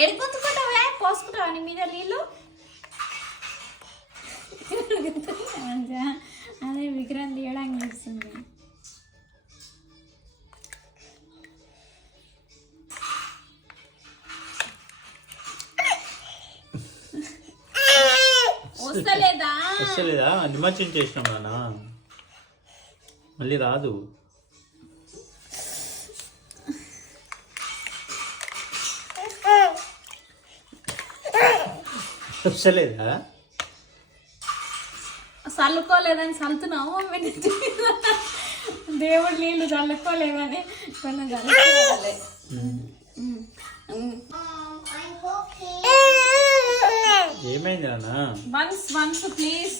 ఏడిపోతుకుంటావా పోసుకుంటావా నీ మీద నీళ్ళు అదే విగ్రహం తీయడానికి వస్తుంది. వస్తలేదా నిమజ్జనం చేసినాం నాన్న, మళ్ళీ రాదు. వస్తలేదా చల్లుకోలేదని చల్లుతున్నావు మమ్మీ. దేవుడు నీళ్ళు చల్లుకోలేదని కొంచెం చల్లుకోవాలి. ఏమైంది నాన్న? Once please.